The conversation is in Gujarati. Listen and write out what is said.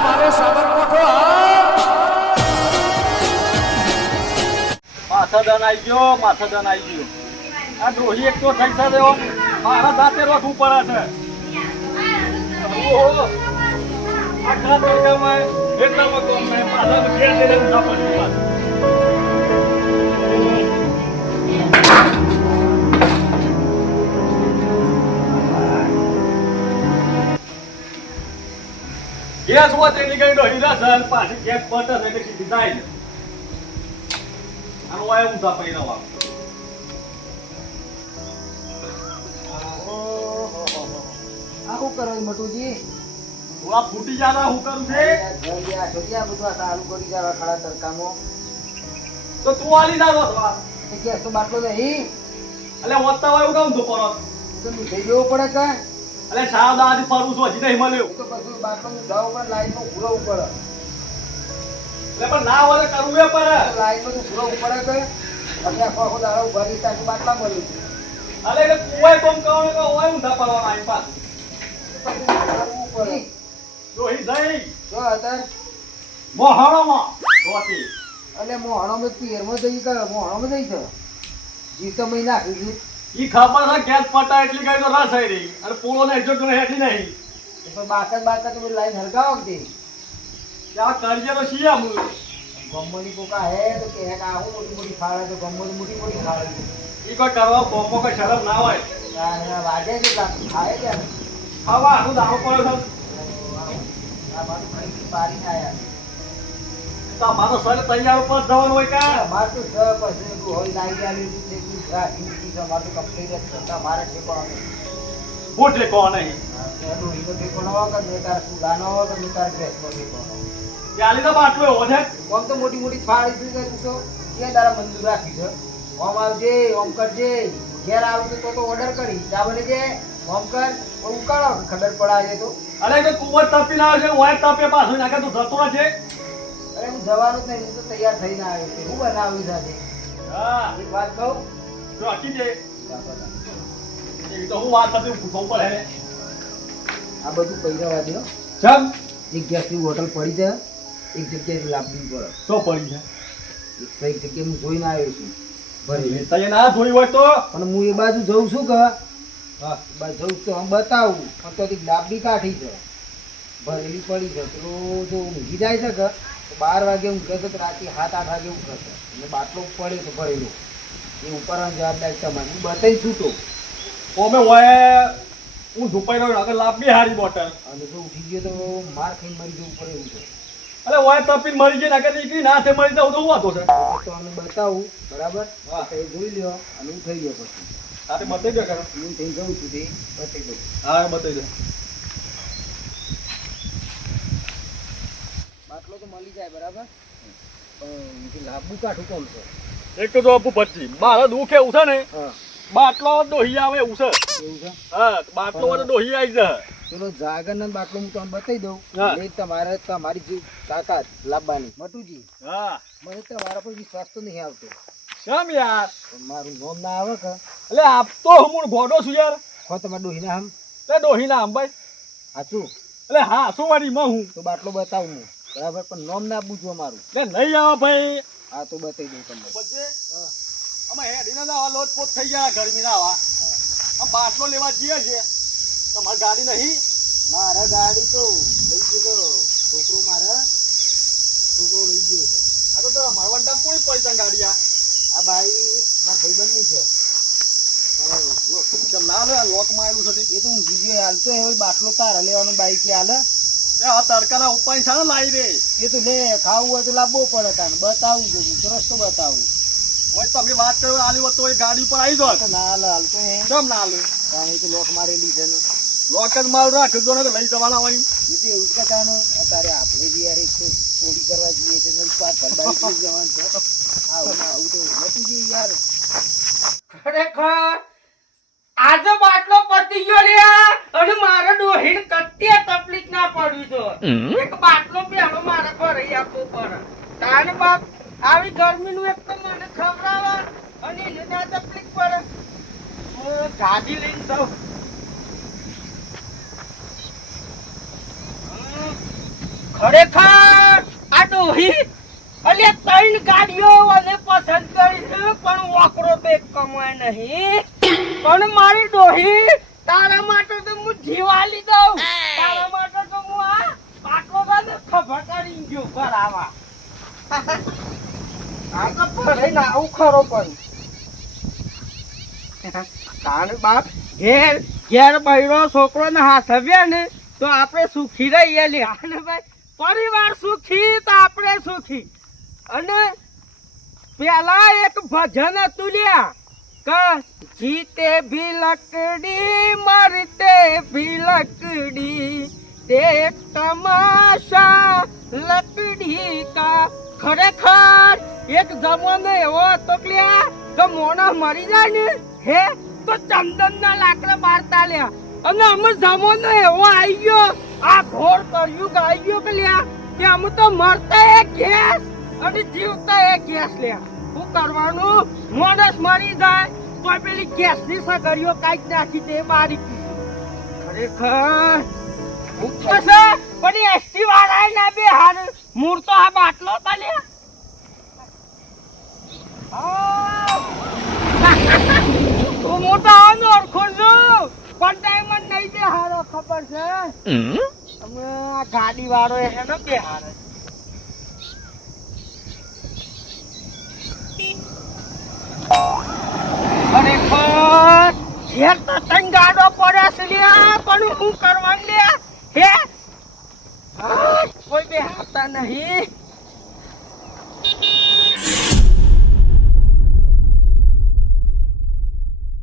મારો સાબરકોઠો માથાદન આવી ગયો આ ડોહી એક તો થઈ શકે મારા દાંતે રોકવું પડે છે ઓહો આખા તડકામાં એટલામાં કોમ નહીં પાછા ઘેર જઈને ઊંધા પડી પાછું ગેસ હોત એટલી કઈ ડોહી ના સર પાછી ગેસ પટે એટલે સીધી જાય ને આનું વાય ઊંધા પડી ના વાગ આવું કરો મટુજી તું આ ફૂટી જાના હું કરું છે બધું સારું કરી જવા ખડા તડકામાં તો તું આલી ના રોત ગેસ તો બાટલો નહીં એટલે વત્તા હોય એવું કામ તું પરત તો થઈ જવું પડે કે એટલે સાવ દાદી ફરવું છું હજી નહીં મળ્યું તો પછી બાટલો જવું પડે લાઈનમાં ઘૂરવું પડે એટલે પણ ના વળે કરવું એ પડે લાઈનમાં તો ઘૂરવું પડે કે પછી આખો દાડો ઉભા રહી ત્યાં બાટલા મળ્યું છે અલે કે કોઈ કોમ કરવાનું કે હોય ઊંધા પડવાના આઈ પાસ કરવું પડે ડોહી જઈ જો અત્યારે મોહણોમાં રોતી એટલે મોહણોમાં પિયરમાં જઈ કે મોહણોમાં જઈ છે જીવ તો મહી નાખ્યું છે ઈ ખબર છે ગેસ પટા એટલી કઈ તો રસ આવી રહી અને પોળો ને એડજસ્ટ કરે હેઠી નહીં પણ બાકા તો લાઈન હરગાવો કે ત્યાં કરજે તો છીએ હું ગમ્મોની પોકા હે તો કે આવું મોટી મોટી ખાડે તો ગમ્મોની મોટી મોટી ખાડે ઈ કોઈ કરવા કોમો કોઈ શરમ ના હોય વાગે છે ખાય કે ખાવા હું દાવો પડ્યો છે આ મારું ખરીદી પાડીને આયા તમારો સર તૈયાર ઉપર જવાનું હોય કા અમાર તો છ પછી હોય લાગી આવી છે કે રાખી તમારે તો કમ્પ્લીટ જ છે મારે ઠેકવાનો બોટલે કોણ નહીં એનું ઈનો ઠેકવાનો કે મેં તાર સુદાનો કે મેં તાર ભેંસનો ઠેકવાનો ચાલી તો બાટલો એવો છે આમ તો મોટી મોટી થાળી છે તું તો કે તારા મંજૂર રાખી છે ઓમ આવજે ઓમ કરજે ઘેર આવજે તો ઓર્ડર કરી જા બને જે ઓમ કર ઉકાળો ખબર પડાય તો અરે તો કુવર તપી ના છે ઓય તપે પાછું નાખે તું જતો છે અરે હું જવાનું જ નહીં હું તો તૈયાર થઈને આવ્યો છું હું બનાવ્યું સાથે હા એક વાત કહું જો આખી દે એ તો હું વાત હતી પૂછવું પડે આ બધું પૈસા દો ચમ એક ગેસની બોટલ પડી છે એક જગ્યાએ લાવવી પડે તો પડી છે એક જગ્યાએ હું જોઈને આવ્યો છું ભરી તને ના જોઈ હોય તો પણ હું એ બાજુ જઉં છું કે હા બાજુ જઉં તો હું બતાવું પણ તો લાંબી કાઠી છે ભરેલી પડી છે તો જો ઊંઘી જાય છે કે 12 વાગે ઊંઘે તો રાતે 7-8 વાગે ઊંઘે છે એટલે બાટલો પડે તો ભરેલો એ ઉપર જવાબદારી તમારી હું બતાવી છૂટો ઓમે ઓય હું ધુપાઈ રહ્યો આગળ લાંબી હારી બોટલ અને જો ઉઠી ગયો તો માર ખાઈને મરી જવું પડે એવું છે અરે ઓય તપીને મરી જાય નાકે દીકરી ના થે મરી જાવ તો વાતો છે તો અમે બતાવું બરાબર હા તો એ જોઈ લ્યો અને હું થઈ ગયો પછી તારે બતાઈ દે કરે હું થઈ જઉં છું તે બતાવી દઉં હા બતાઈ દે બાટલો તો મળી જાય બરાબર પણ લાંબુ કાઠું કોમ છે એક તો આપું પછી મારા દુઃખ એવું છે ને હા બાટલો ડોહી આવે એવું છે એવું છે હા બાટલો વાળો ડોહી આવી જાય ચલો જાગરનો બાટલો હું તમને બતાવી દઉં હા. એ તમારે તમારી જે તાકાત લાવવાની મટુજી હા મને તમારા પર વિશ્વાસ તો નહીં આવતો કેમ યાર પણ મારું નામ ના આવે કે એટલે આપ તો હું ગોડો છું યાર હો તમારે ડોહીના આમ તે ડોહી ના અંબાઈ સાચું એટલે હા શું વાળી માં હું તો બાટલો બતાવું હું બરાબર પણ નામ ના પૂછવું મારું એટલે નહીં આવે ભાઈ હા તો બતાવી દઉં તમને પછી અમે હેડી ના આવા લોટપોટ થઈ ગયા ગરમી ના આવા આમ બાટલો લેવા જઈએ છે તમારી ગાડી નહીં મારા ગાડી તો લઈ ગયો છોકરો મારા છોકરો લઈ ગયો છે આ તો મારવા ટાઈમ કોઈ પડી તને ગાડી આ બાઈ મારા ભાઈબંધની છે કેમ ના લે લોક મારેલું છે એ તો હું બીજો હાલતો હવે બાટલો તારા લેવાનું બાઈક હાલે આ તડકાના ઉપર છે ને લાવી રે એ તો લે ખાવું હોય તો લાવવો પડે તાને બતાવું છું હું તો રસ્તો બતાવું હોય તમે વાત કરો આલી હોત તો એ ગાડી ઉપર આવી જાત તો ના હાલે હાલતો હે કેમ ના લે કારણ તો લોક મારેલી છે ને લોક જ મારું રાખજો ને તો લઈ જવાના હોય એ તો એવું જ કહેતાને અત્યારે આપણે બી યાર એક તો ચોરી કરવા જઈએ છે ને પાર ભરબાઈ જવાનું છે આવું તો નથી ગયું યાર ખરેખર આજે બાટલો પતી ગયો લ્યા અને મારે ડોહીને કત્તે તકલીફ ના પડવી તો એક બાટલો પેલો મારે ભરાઈ આપવો પડે તાન બાપ આવી ગરમીનું એક તો મને ખવડાવે અને એને ના તકલીફ પડે હું ગાડી લઈને જાઉં ખરેખર આ ડોહી અલે 3 ગાડીઓ અને પસંદ કરી છે પણ વકરો તો એક કમાય નહીં. પણ મારી ડોહી તારા માટે તો હું જીવાલી દઉં. તારા માટે તો હું આ પાટલો ગાને ખભા કરી ગયો કરાવા. આ તો ફરે ના આવું ખરો પણ તારે બાપ ઘેર ઘેર બૈરો છોકરો ને હાથવ્યા ને તો આપણે સુખી રહીએ લે. અને ભાઈ પરિવાર સુખી તો આપણે સુખી. અને પેલા એક ભજન હતું લ્યા કે જીતે ભી લકડી મરતે ભી લકડી દેખ તમાશા લકડી કા. ખરેખર એક જમાનો એવો હતો કે લ્યા કે મોણા મરી જાય ને હે તો ચંદન ના લાકડા બારતા લ્યા. અને અમે જમાનો એવો આવી ગયો આ ઘોર કર્યું કે આવી ગયો કે લ્યા કે અમે તો મરતા એ ગેસ અને જીવતા એ ગેસ લ્યા. શું કરવાનું માણસ મરી જાય તો પેલી ગેસ ની સગડીઓ કાઢી નાખી તે મારી. ખરેખર પણ એસટી વાળા ના બે હાર મૂળ તો આ બાટલો હતા લ્યા. હું તો આનો ઓળખું છું પણ ડાયમંડ નહીં બે હારો ખબર છે. અમે આ ગાડી વાળો એનો બે હાર ખરેખર ઘેર તો 3 ગાડો પડ્યા છે લ્યા પણ હું કરવાનું લ્યા હે કોઈ બે હારતા નહીં.